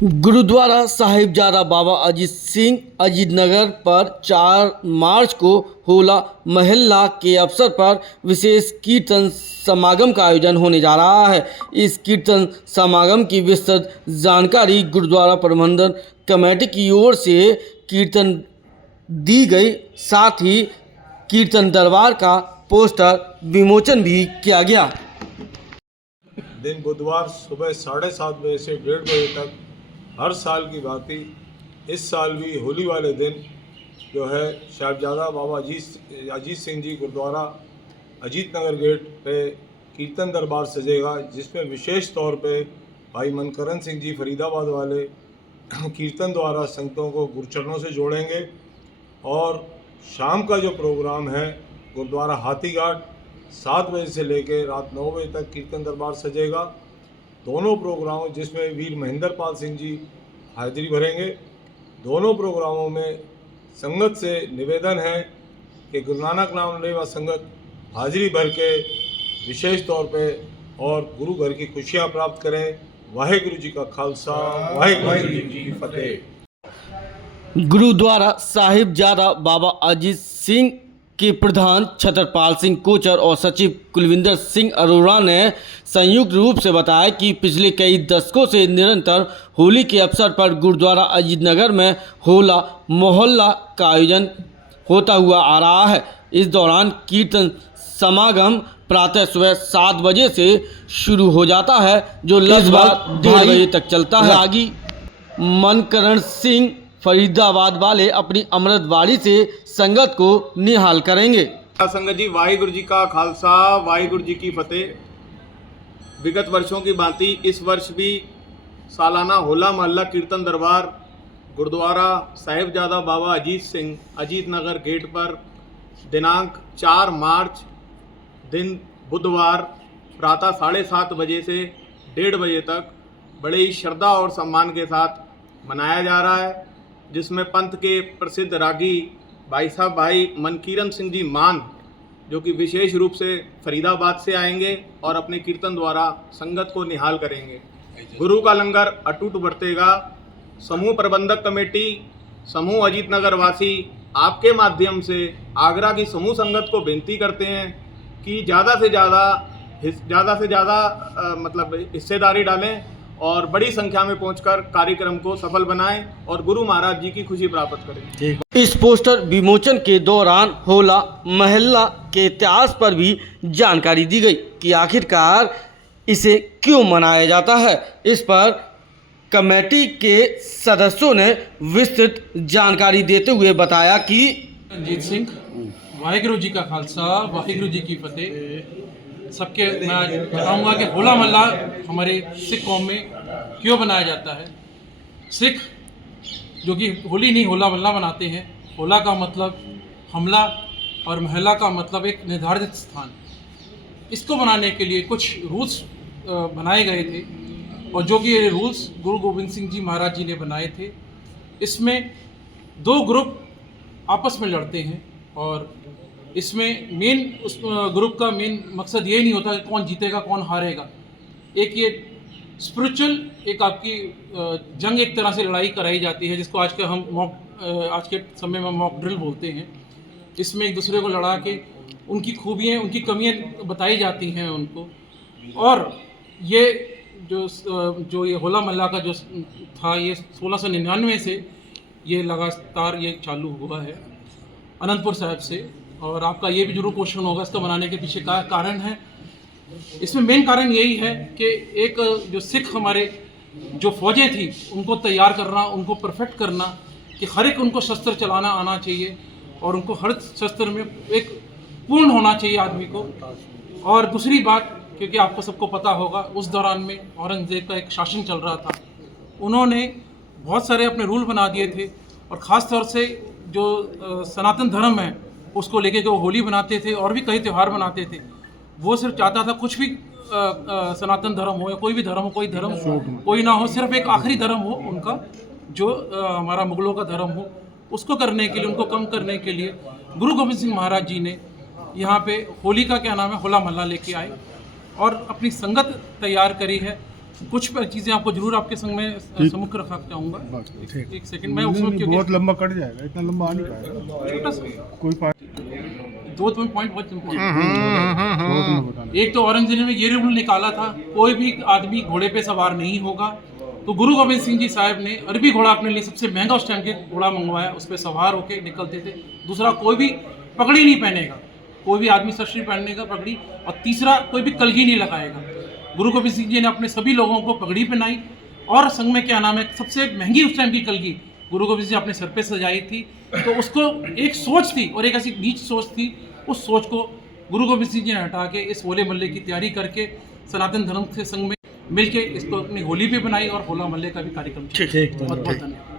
गुरुद्वारा साहिबजादा बाबा अजीत सिंह अजीत नगर पर 4 मार्च को होला महल्ला के अवसर पर विशेष कीर्तन समागम का आयोजन होने जा रहा है। इस कीर्तन समागम की विस्तृत जानकारी गुरुद्वारा प्रबंधन कमेटी की ओर से कीर्तन दी गई। साथ ही कीर्तन दरबार का पोस्टर विमोचन भी किया गया। दिन बुधवार सुबह 7:30 बजे से 1:30 बजे तक हर साल की भांति इस साल भी होली वाले दिन जो है साहिबजादा बाबा अजीत सिंह जी गुरुद्वारा अजीत नगर गेट पे कीर्तन दरबार सजेगा, जिसमें विशेष तौर पे भाई मनकरण सिंह जी फरीदाबाद वाले कीर्तन द्वारा संगतों को गुरुचरणों से जोड़ेंगे। और शाम का जो प्रोग्राम है गुरुद्वारा हाथीघाट 7 बजे से लेकर रात 9 बजे तक कीर्तन दरबार सजेगा। दोनों प्रोग्रामों जिसमें वीर महेंद्र पाल सिंह जी हाजिरी भरेंगे। दोनों प्रोग्रामों में संगत से निवेदन है कि गुरु नानक नाम लेवा संगत हाजिरी भर के विशेष तौर पे और गुरु घर की खुशियाँ प्राप्त करें। वाहेगुरु जी का खालसा, वाहेगुरु जी की फतेह। गुरुद्वारा साहिबजादा बाबा अजीत सिंह के प्रधान छतरपाल सिंह कोचर और सचिव कुलविंदर सिंह अरोड़ा ने संयुक्त रूप से बताया कि पिछले कई दशकों से निरंतर होली के अवसर पर गुरुद्वारा अजीत नगर में होला मोहल्ला का आयोजन होता हुआ आ रहा है। इस दौरान कीर्तन समागम प्रातः सुबह 7 बजे से शुरू हो जाता है, जो लगभग 1:30 बजे तक चलता है। रागी मनकरण सिंह फरीदाबाद वाले अपनी अमृतवाणी से संगत को निहाल करेंगे। संगत जी, वाहिगुरु जी का खालसा, वाहिगुरु जी की फतेह। विगत वर्षों की भांति इस वर्ष भी सालाना होला महल्ला कीर्तन दरबार गुरुद्वारा साहिबजादा बाबा अजीत सिंह अजीत नगर गेट पर दिनांक 4 मार्च दिन बुधवार प्रातः 7:30 बजे से 1:30 बजे तक बड़े ही श्रद्धा और सम्मान के साथ मनाया जा रहा है, जिसमें पंथ के प्रसिद्ध रागी भाई मनकीरन सिंह जी मान, जो कि विशेष रूप से फरीदाबाद से आएंगे और अपने कीर्तन द्वारा संगत को निहाल करेंगे। गुरु का लंगर अटूट बरतेगा। समूह प्रबंधक कमेटी समूह अजीत नगर वासी आपके माध्यम से आगरा की समूह संगत को बेनती करते हैं कि ज़्यादा से ज़्यादा मतलब हिस्सेदारी डालें और बड़ी संख्या में पहुंचकर कार्यक्रम को सफल बनाएं और गुरु महाराज जी की खुशी प्राप्त करें। इस पोस्टर विमोचन के दौरान होला महल्ला के इतिहास पर भी जानकारी दी गई कि आखिरकार इसे क्यों मनाया जाता है। इस पर कमेटी के सदस्यों ने विस्तृत जानकारी देते हुए बताया कि अजीत सिंह, वाहिगुरु जी का खालसा, वाहिगुरु जी की फतेह। सबके मैं बताऊंगा कि होला महल्ला हमारे सिख कौम में क्यों बनाया जाता है। सिख जो कि होली नहीं होला महल्ला बनाते हैं। होला का मतलब हमला और महल्ला का मतलब एक निर्धारित स्थान। इसको बनाने के लिए कुछ रूल्स बनाए गए थे और जो कि ये रूल्स गुरु गोविंद सिंह जी महाराज जी ने बनाए थे। इसमें 2 ग्रुप आपस में लड़ते हैं और इसमें मेन उस ग्रुप का मेन मकसद ये नहीं होता कि कौन जीतेगा कौन हारेगा। एक ये स्पिरिचुअल एक आपकी जंग एक तरह से लड़ाई कराई जाती है, जिसको आज के समय में मॉक ड्रिल बोलते हैं। इसमें एक दूसरे को लड़ा के उनकी खूबियाँ उनकी कमियाँ बताई जाती हैं उनको। और ये जो ये होला महल्ला का जो था, ये 1699 से ये लगातार ये चालू हुआ है अनंतपुर साहिब से। और आपका ये भी जरूर क्वेश्चन होगा इसको बनाने के पीछे का कारण है। इसमें मेन कारण यही है कि एक जो सिख हमारे जो फौजें थी उनको तैयार करना, उनको परफेक्ट करना कि हर एक उनको शस्त्र चलाना आना चाहिए और उनको हर शस्त्र में एक पूर्ण होना चाहिए आदमी को। और दूसरी बात, क्योंकि आपको सबको पता होगा उस दौरान में औरंगजेब का एक शासन चल रहा था, उन्होंने बहुत सारे अपने रूल बना दिए थे और ख़ास तौर से जो सनातन धर्म है उसको लेके जो होली बनाते थे और भी कई त्यौहार बनाते थे, वो सिर्फ चाहता था कुछ भी सनातन धर्म हो या कोई भी धर्म हो, कोई धर्म कोई ना हो, सिर्फ एक आखिरी धर्म हो उनका जो हमारा मुगलों का धर्म हो। उसको करने के लिए, उनको कम करने के लिए गुरु गोविंद सिंह महाराज जी ने यहाँ पे होली का क्या नाम है होला महल्ला लेके आए और अपनी संगत तैयार करी है कुछ चीज़ें आपको जरूर आपके संग में सम्मुख रखना चाहूँगा। एक सेकंड मैं उसमें क्योंकि बहुत लंबा कट जाएगा, इतना लंबा आ नहीं पाएगा। छोटा सा कोई दो पॉइंट बहुत इम्पोर्टेंट। एक तो औरंगजेब ने ये रूल निकाला था, कोई भी आदमी घोड़े पे सवार नहीं होगा। तो गुरु गोविंद सिंह जी साहब ने अरबी घोड़ा अपने लिए सबसे महंगा उस टाइम के घोड़ा मंगवाया, उस पर सवार होके निकलते थे। दूसरा, कोई भी पगड़ी नहीं पहनेगा, कोई भी आदमी शस्त्र पहनेगा पगड़ी। और तीसरा, कोई भी कलगी नहीं लगाएगा। गुरु गोविंद सिंह जी ने अपने सभी लोगों को पगड़ी पहनाई। और संग में क्या नाम है, सबसे महंगी उस टाइम की कलगी गुरु गोविंद सिंह जी अपने सर पे सजाई थी। तो उसको एक सोच थी और एक ऐसी नीच सोच थी, उस सोच को गुरु गोविंद सिंह जी ने हटा के इस होले महल्ले की तैयारी करके सनातन धर्म के संग में मिलके इसको अपनी होली भी बनाई और होला महल्ले का भी कार्यक्रम किया। बहुत बहुत धन्यवाद।